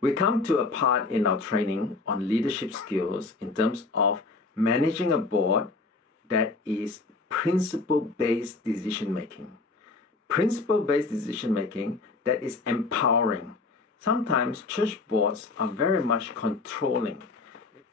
We come to a part in our training on leadership skills in terms of managing a board that is principle-based decision making. Principle-based decision making that is empowering. Sometimes church boards are very much controlling.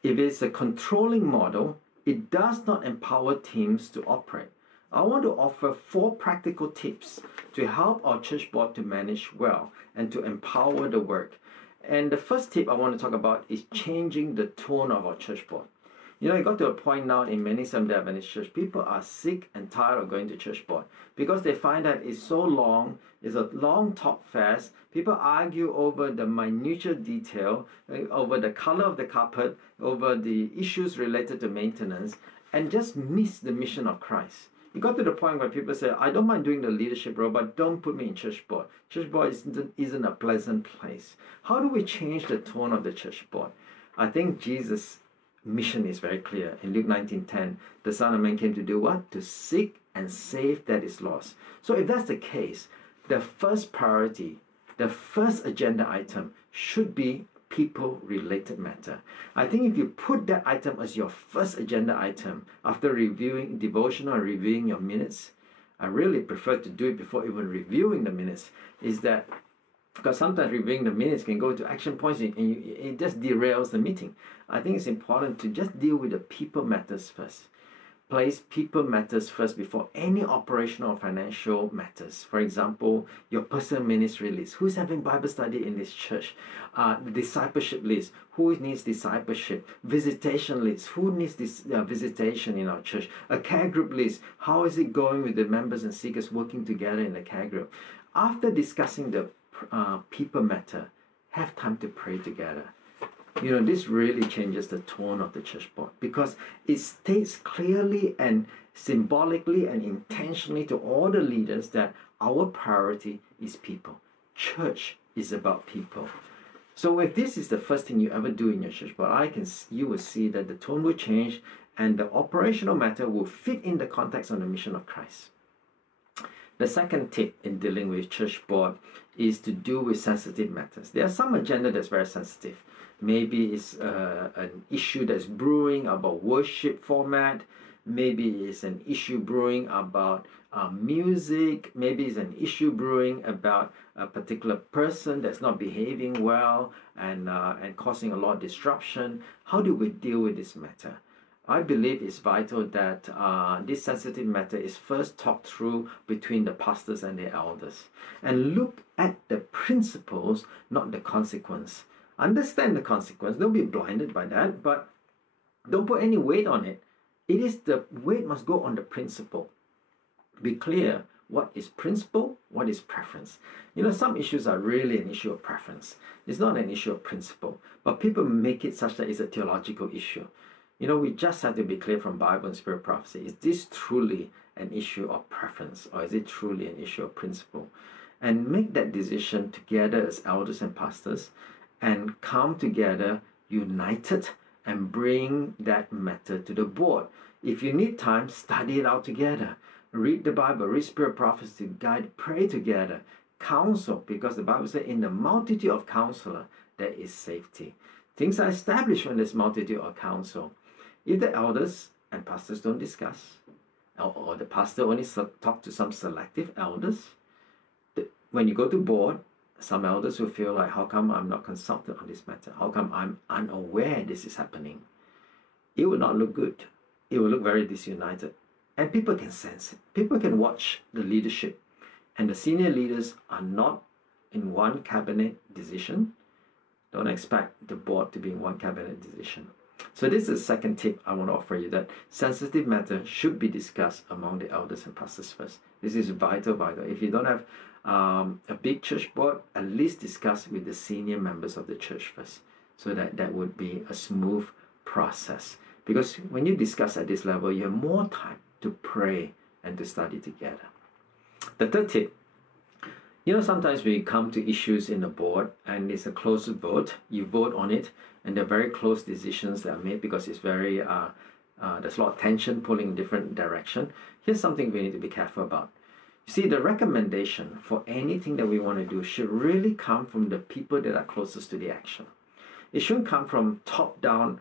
If it's a controlling model, it does not empower teams to operate. I want to offer 4 practical tips to help our church board to manage well and to empower the work. And the first tip I want to talk about is changing the tone of our church board. You know, it got to a point now in many Seventh-day Adventist churches, people are sick and tired of going to church board because they find that it's so long, it's a long talk fest. People argue over the minutiae detail, over the color of the carpet, over the issues related to maintenance, and just miss the mission of Christ. It got to the point where people say, I don't mind doing the leadership role, but don't put me in church board. Church board isn't a pleasant place. How do we change the tone of the church board? I think Jesus' mission is very clear. In Luke 19:10, the Son of Man came to do what? To seek and save that is lost. So if that's the case, the first priority, the first agenda item should be people-related matter. I think if you put that item as your first agenda item after reviewing devotional and reviewing your minutes, I really prefer to do it before even reviewing the minutes, is that because sometimes reviewing the minutes can go to action points and it just derails the meeting. I think it's important to just deal with the people matters first. Place people matters first before any operational or financial matters. For example, your personal ministry list. Who's having Bible study in this church? The discipleship list. Who needs discipleship? Visitation list. Who needs this visitation in our church? A care group list. How is it going with the members and seekers working together in the care group? After discussing the people matter, have time to pray together. You know, this really changes the tone of the church board because it states clearly and symbolically and intentionally to all the leaders that our priority is people. Church is about people. So if this is the first thing you ever do in your church board, you will see that the tone will change and the operational matter will fit in the context of the mission of Christ. The second tip in dealing with church board is to do with sensitive matters. There are some agenda that's very sensitive. Maybe it's an issue that's brewing about worship format. Maybe it's an issue brewing about music. Maybe it's an issue brewing about a particular person that's not behaving well and causing a lot of disruption. How do we deal with this matter? I believe it's vital that this sensitive matter is first talked through between the pastors and the elders. And look at the principles, not the consequence. Understand the consequence. Don't be blinded by that, but don't put any weight on it. The weight must go on the principle. Be clear what is principle, what is preference. You know, some issues are really an issue of preference. It's not an issue of principle, but people make it such that it's a theological issue. You know, we just have to be clear from Bible and Spirit prophecy. Is this truly an issue of preference or is it truly an issue of principle? And make that decision together as elders and pastors and come together united and bring that matter to the board. If you need time, study it out together. Read the Bible, read Spirit prophecy, guide, pray together, counsel, because the Bible says in the multitude of counselor, there is safety. Things are established when there's multitude of counsel. If the elders and pastors don't discuss, or the pastor only talk to some selective elders, when you go to board, some elders will feel like, how come I'm not consulted on this matter? How come I'm unaware this is happening? It will not look good. It will look very disunited. And people can sense it. People can watch the leadership. And the senior leaders are not in one cabinet decision. Don't expect the board to be in one cabinet decision. So this is the second tip I want to offer you, that sensitive matter should be discussed among the elders and pastors first. This is vital. If you don't have a big church board, at least discuss with the senior members of the church first, so that would be a smooth process. Because when you discuss at this level, you have more time to pray and to study together. The third tip, you know, sometimes we come to issues in the board and it's a close vote. You vote on it and they're very close decisions that are made because it's very, there's a lot of tension pulling in different direction. Here's something we need to be careful about. You see, the recommendation for anything that we want to do should really come from the people that are closest to the action. It shouldn't come from top-down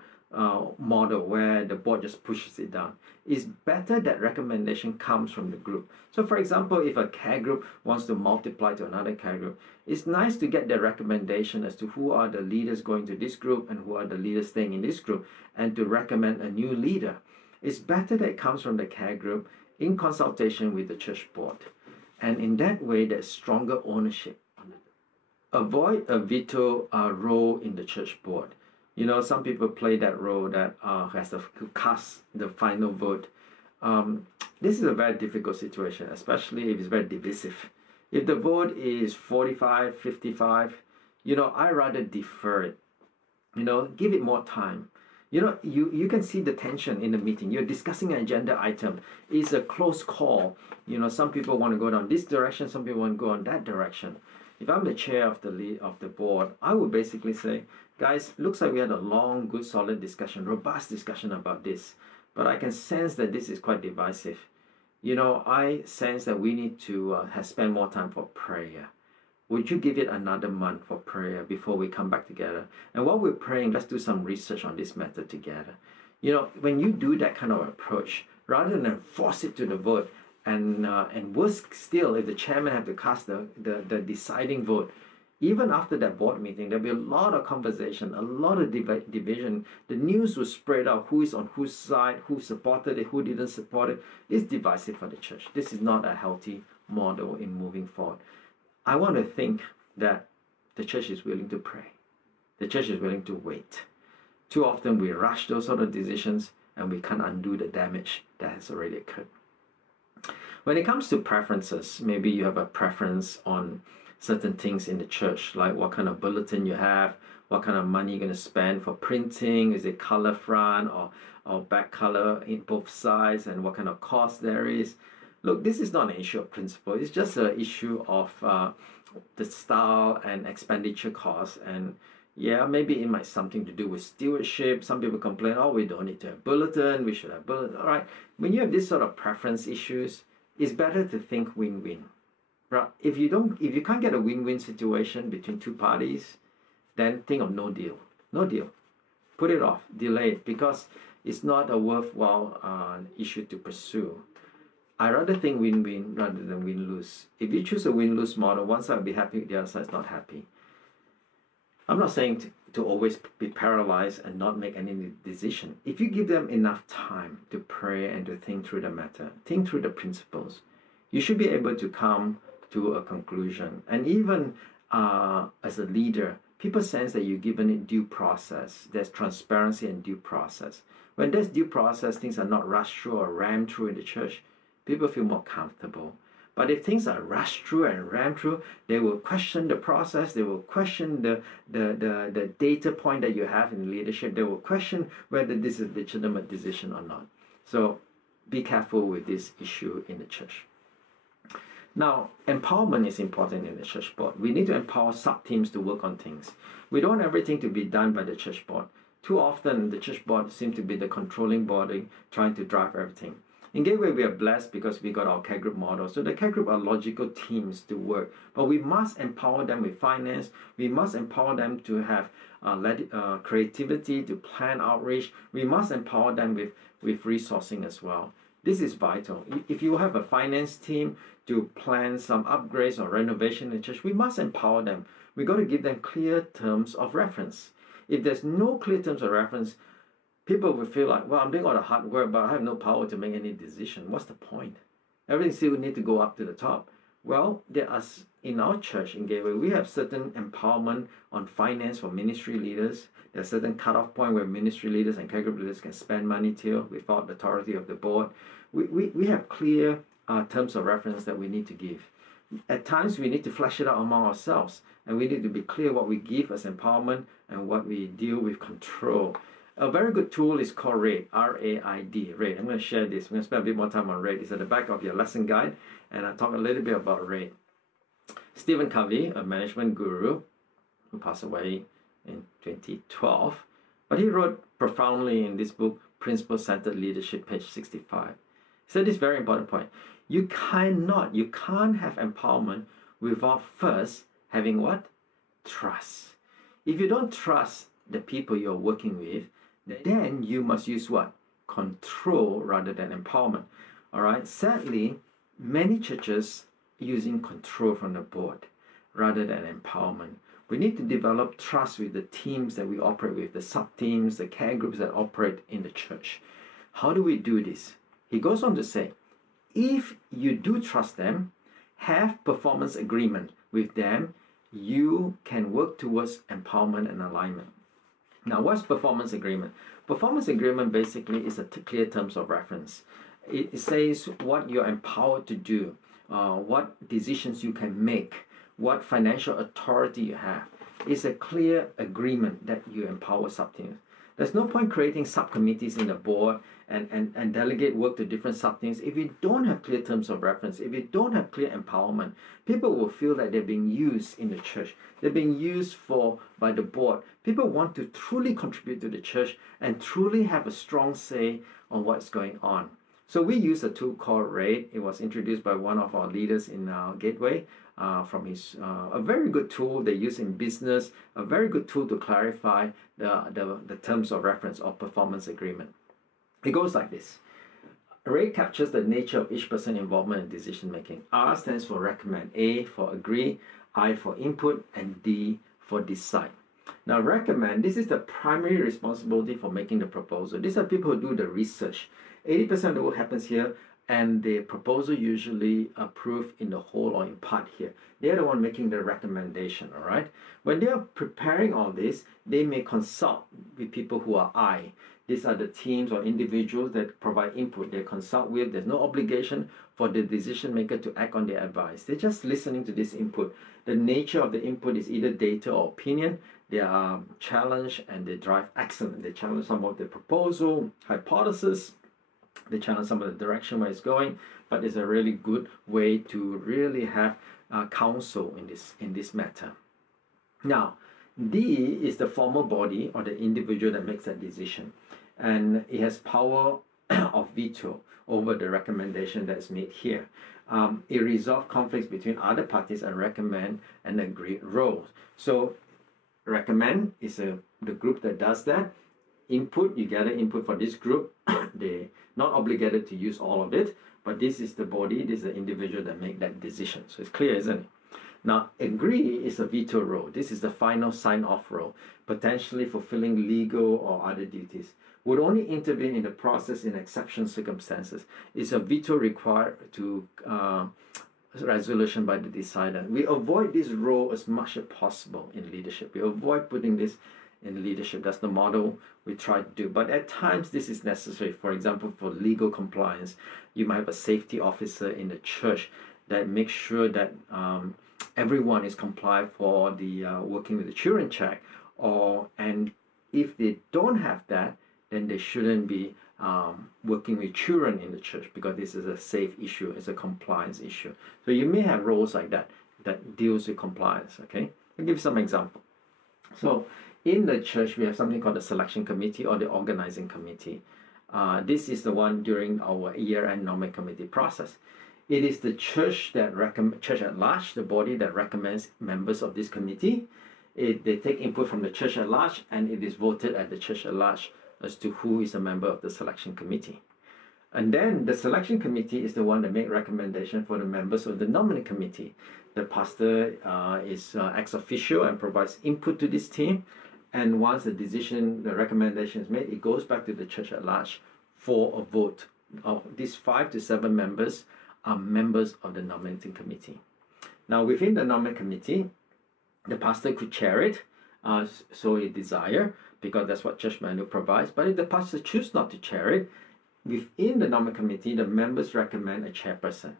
model where the board just pushes it down. It's better that recommendation comes from the group. So for example, if a care group wants to multiply to another care group, it's nice to get the recommendation as to who are the leaders going to this group and who are the leaders staying in this group, and to recommend a new leader. It's better that it comes from the care group in consultation with the church board. And in that way, there's stronger ownership. Avoid a veto role in the church board. You know, some people play that role that has to cast the final vote. This is a very difficult situation, especially if it's very divisive. If the vote is 45-55, you know, I rather defer it. You know, give it more time. You know, you can see the tension in the meeting. You're discussing an agenda item. It's a close call. You know, some people want to go down this direction, some people want to go on that direction. If I'm the chair of the board, I would basically say, guys, looks like we had a long, good, solid discussion, robust discussion about this. But I can sense that this is quite divisive. You know, I sense that we need to spend more time for prayer. Would you give it another month for prayer before we come back together? And while we're praying, let's do some research on this matter together. You know, when you do that kind of approach, rather than force it to the vote, and worse still, if the chairman have to cast the deciding vote, even after that board meeting, there'll be a lot of conversation, a lot of division. The news will spread out who is on whose side, who supported it, who didn't support it. It's divisive for the church. This is not a healthy model in moving forward. I want to think that the church is willing to pray. The church is willing to wait. Too often we rush those sort of decisions and we can't undo the damage that has already occurred. When it comes to preferences, maybe you have a preference on certain things in the church, like what kind of bulletin you have, what kind of money you're going to spend for printing, is it color front or back color in both sides, and what kind of cost there is. Look, this is not an issue of principle. It's just an issue of the style and expenditure costs. And yeah, maybe it might have something to do with stewardship. Some people complain, oh, we don't need to have bulletin, we should have bulletin. All right, when you have this sort of preference issues, it's better to think win-win. Right? If you can't get a win-win situation between two parties, then think of no deal. No deal. Put it off, delay it, because it's not a worthwhile issue to pursue. I rather think win-win rather than win-lose. If you choose a win-lose model, one side will be happy, the other side is not happy. I'm not saying to always be paralyzed and not make any decision. If you give them enough time to pray and to think through the matter, think through the principles, you should be able to come to a conclusion. And even as a leader, people sense that you're given it due process. There's transparency and due process. When there's due process, things are not rushed through or rammed through in the church, people feel more comfortable. But if things are rushed through and rammed through, they will question the process, they will question the data point that you have in leadership, they will question whether this is a legitimate decision or not. So be careful with this issue in the church. Now, empowerment is important in the church board. We need to empower sub-teams to work on things. We don't want everything to be done by the church board. Too often, the church board seems to be the controlling body trying to drive everything. In Gateway, we are blessed because we got our care group model. So the care group are logical teams to work. But we must empower them with finance. We must empower them to have creativity, to plan outreach. We must empower them with resourcing as well. This is vital. If you have a finance team to plan some upgrades or renovation in the church, we must empower them. We got to give them clear terms of reference. If there's no clear terms of reference, people will feel like, well, I'm doing all the hard work, but I have no power to make any decision. What's the point? Everything still need to go up to the top. Well, there are, in our church in Gateway, we have certain empowerment on finance for ministry leaders. There's certain cutoff point where ministry leaders and care group leaders can spend money till without the authority of the board. We have clear terms of reference that we need to give. At times, we need to flesh it out among ourselves, and we need to be clear what we give as empowerment and what we deal with control. A very good tool is called RAID, R-A-I-D, RAID. I'm going to share this. We're going to spend a bit more time on RAID. It's at the back of your lesson guide, and I'll talk a little bit about RAID. Stephen Covey, a management guru who passed away in 2012, but he wrote profoundly in this book, Principle-Centered Leadership, page 65. He said this very important point. You can't have empowerment without first having what? Trust. If you don't trust the people you're working with, then you must use what? Control rather than empowerment. All right. Sadly, many churches using control from the board rather than empowerment. We need to develop trust with the teams that we operate with, the sub-teams, the care groups that operate in the church. How do we do this? He goes on to say, if you do trust them, have performance agreement with them, you can work towards empowerment and alignment. Now, what's performance agreement? Performance agreement basically is a clear terms of reference. It says what you're empowered to do, what decisions you can make, what financial authority you have. It's a clear agreement that you empower sub-teams. There's no point creating subcommittees in the board and delegate work to different sub-teams if you don't have clear terms of reference, if you don't have clear empowerment. People will feel that they're being used in the church. They're being used by the board. People want to truly contribute to the church and truly have a strong say on what's going on. So we use a tool called RAID. It was introduced by one of our leaders in Gateway from a very good tool they use in business, a very good tool to clarify the terms of reference or performance agreement. It goes like this. RAID captures the nature of each person's involvement in decision making. R stands for recommend, A for agree, I for input, and D for decide. Now recommend, this is the primary responsibility for making the proposal. These are people who do the research. 80% of the work happens here, and the proposal usually approved in the whole or in part here. They're the one making the recommendation, all right? When they are preparing all this, they may consult with people who are I. These are the teams or individuals that provide input. They consult with. There's no obligation for the decision maker to act on their advice. They're just listening to this input. The nature of the input is either data or opinion. They are challenged and they drive action. They challenge some of the proposal, hypothesis. They challenge some of the direction where it's going, but it's a really good way to really have counsel in this matter. Now, D is the formal body or the individual that makes that decision, and it has power of veto over the recommendation that's made here. It resolves conflicts between other parties and recommend and agreed roles. So, recommend is the group that does that. Input, you gather input for this group. They're not obligated to use all of it, but this is the body, this is the individual that make that decision. So it's clear, isn't it? Now, agree is a veto role. This is the final sign-off role, potentially fulfilling legal or other duties. Would only intervene in the process in exceptional circumstances. Is a veto required to resolution by the decider? We avoid this role as much as possible in leadership. We avoid putting this in leadership. That's the model we try to do. But at times this is necessary. For example, for legal compliance, you might have a safety officer in the church that makes sure that everyone is compliant for the working with the children check. And if they don't have that, then they shouldn't be working with children in the church, because this is a safe issue, it's a compliance issue. So you may have roles like that deals with compliance. Okay, I'll give you some example. So in the church, we have something called the selection committee or the organizing committee. This is the one during our year-end normal committee process. It is the church church at large, the body that recommends members of this committee. They take input from the church at large, and it is voted at the church at large as to who is a member of the selection committee. And then the selection committee is the one that make recommendation for the members of the nominating committee. The pastor is ex officio and provides input to this team. And once the recommendation is made, it goes back to the church at large for a vote. These 5 to 7 members are members of the nominating committee. Now, within the nominating committee, the pastor could chair it, so he desire, because that's what church manual provides. But if the pastor chooses not to chair it, within the nominating committee, the members recommend a chairperson.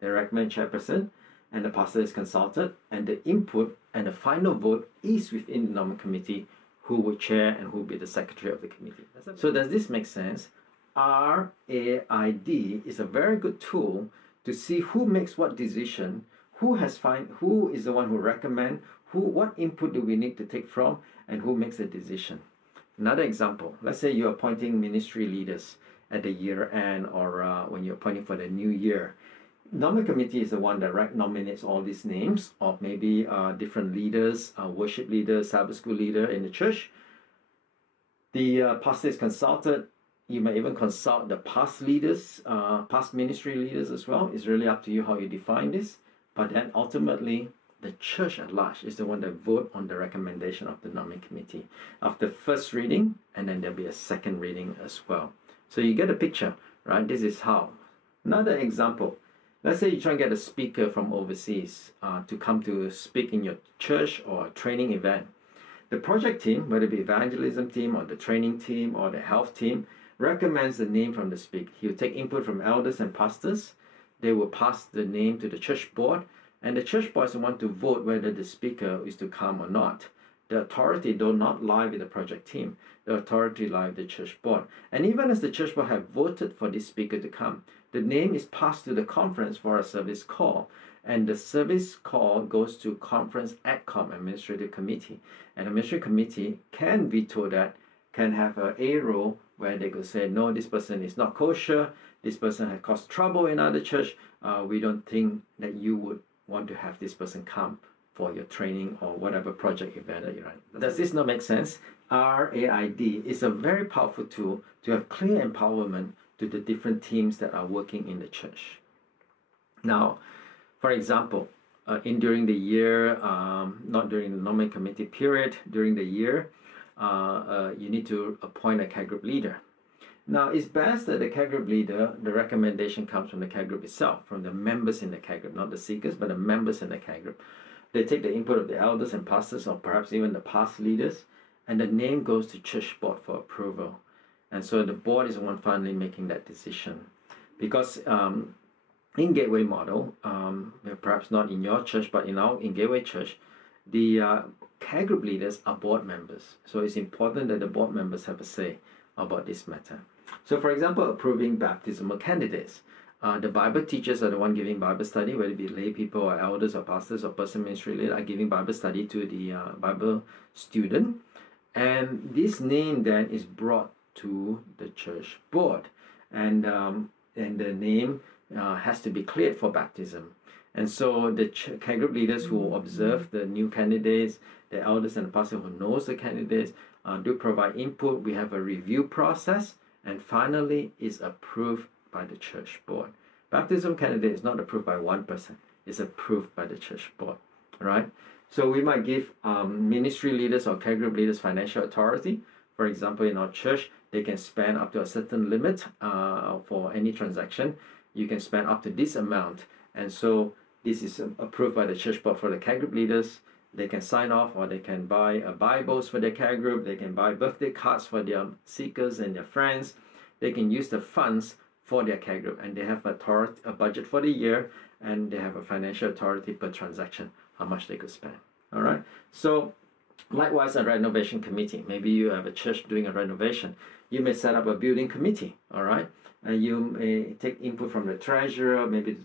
They recommend a chairperson, and the pastor is consulted, and the input and the final vote is within the nominating committee, who will chair and who will be the secretary of the committee. So does this make sense? RAID is a very good tool to see who makes what decision, who is the one who recommend, what input do we need to take from, and who makes the decision. Another example, let's say you're appointing ministry leaders at the year end, or when you're appointing for the new year. Nominee committee is the one that nominates all these names of maybe different leaders, worship leader, Sabbath school leader in the church. The pastor is consulted. You may even consult the past leaders, past ministry leaders as well. It's really up to you how you define this. But then ultimately, the church at large is the one that vote on the recommendation of the nominee committee after first reading, and then there'll be a second reading as well. So you get a picture, right? This is how. Another example. Let's say you try and get a speaker from overseas to come to speak in your church or a training event. The project team, whether it be evangelism team or the training team or the health team, recommends the name from the speaker. He'll take input from elders and pastors. They will pass the name to the church board, and the church board is the one to vote whether the speaker is to come or not. The authority do not lie with the project team. The authority lies with the church board. And even as the church board have voted for this speaker to come, the name is passed to the conference for a service call. And the service call goes to conference ADCOM, administrative committee. And the administrative committee can veto that, can have an arrow where they could say, no, this person is not kosher, this person has caused trouble in other church, we don't think that you would want to have this person come for your training or whatever project event that you run. Does this not make sense? RAID is a very powerful tool to have clear empowerment to the different teams that are working in the church. Now, for example, during the year, not during the nominee committee period, during the year, you need to appoint a care group leader. Now, it's best that the care group leader, the recommendation comes from the care group itself, from the members in the care group, not the seekers, but the members in the care group. They take the input of the elders and pastors, or perhaps even the past leaders, and the name goes to church board for approval. And so the board is the one finally making that decision. Because in Gateway model, perhaps not in your church, but in Gateway Church, the care group leaders are board members. So it's important that the board members have a say about this matter. So for example, approving baptismal candidates. The Bible teachers are the one giving Bible study, whether it be lay people or elders or pastors or person ministry leader are giving Bible study to the Bible student. And this name then is brought to the church board. And the name has to be cleared for baptism. And so the care group leaders who observe the new candidates, the elders and the pastor who knows the candidates, do provide input. We have a review process, and finally is approved by the church board. Baptism candidate is not approved by one person, it's approved by the church board. Right? So we might give ministry leaders or care group leaders financial authority. For example, in our church, they can spend up to a certain limit for any transaction. You can spend up to this amount. And so this is approved by the church board for the care group leaders. They can sign off, or they can buy Bibles for their care group. They can buy birthday cards for their seekers and their friends. They can use the funds for their care group, and they have a budget for the year, and they have a financial authority per transaction, how much they could spend. All right. So likewise, a renovation committee. Maybe you have a church doing a renovation. You may set up a building committee. All right. And you may take input from the treasurer, maybe,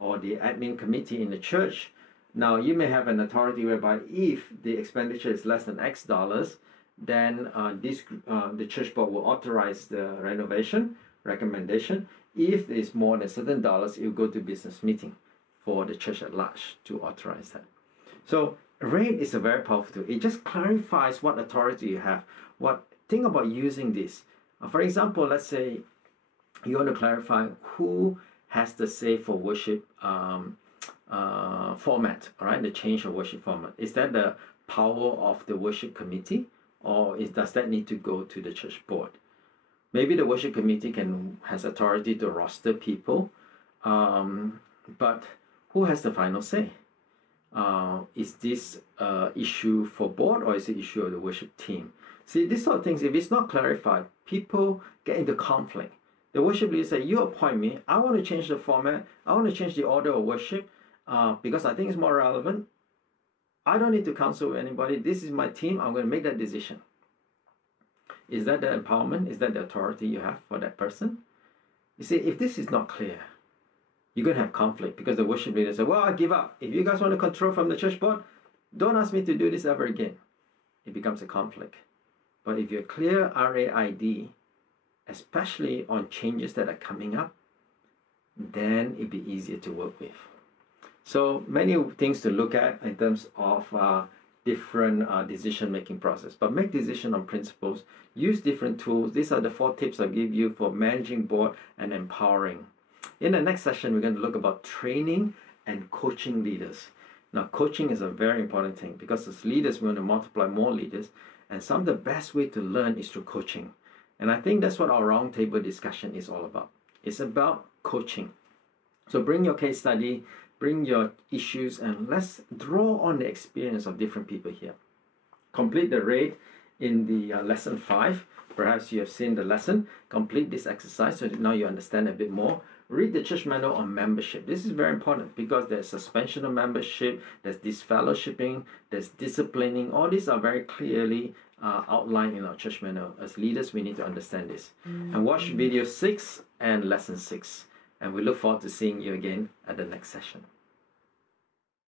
or the admin committee in the church. Now, you may have an authority whereby if the expenditure is less than X dollars, then the church board will authorize the renovation recommendation. If it's more than certain dollars, it will go to business meeting for the church at large to authorize that. So RAID is a very powerful tool. It just clarifies what authority you have. Think about using this. For example, let's say you want to clarify who has the say for worship format, all right, the change of worship format. Is that the power of the worship committee, or does that need to go to the church board? Maybe the worship committee has authority to roster people, but who has the final say? Is this issue for board, or is it issue of the worship team? See, these sort of things, if it's not clarified, people get into conflict. The worship leader say, you appoint me, I want to change the format, I want to change the order of worship, because I think it's more relevant. I don't need to counsel with anybody. This is my team. I'm going to make that decision. Is that the empowerment? Is that the authority you have for that person? You see, if this is not clear, you're going to have conflict, because the worship leader says, well, I give up. If you guys want to control from the church board, don't ask me to do this ever again. It becomes a conflict. But if you're clear RAID, especially on changes that are coming up, then it'll be easier to work with. So many things to look at in terms of different decision-making process. But make decision on principles, use different tools. These are the 4 tips I'll give you for managing board and empowering. In the next session, we're going to look about training and coaching leaders. Now, coaching is a very important thing because as leaders, we want to multiply more leaders. And some of the best way to learn is through coaching. And I think that's what our roundtable discussion is all about. It's about coaching. So bring your case study, bring your issues, and let's draw on the experience of different people here. Complete the raid in the lesson 5. Perhaps you have seen the lesson. Complete this exercise so that now you understand a bit more. Read the church manual on membership. This is very important because there's suspension of membership, there's disfellowshipping, there's disciplining. All these are very clearly outlined in our church manual. As leaders, we need to understand this. And watch video 6 and lesson 6. And we look forward to seeing you again at the next session.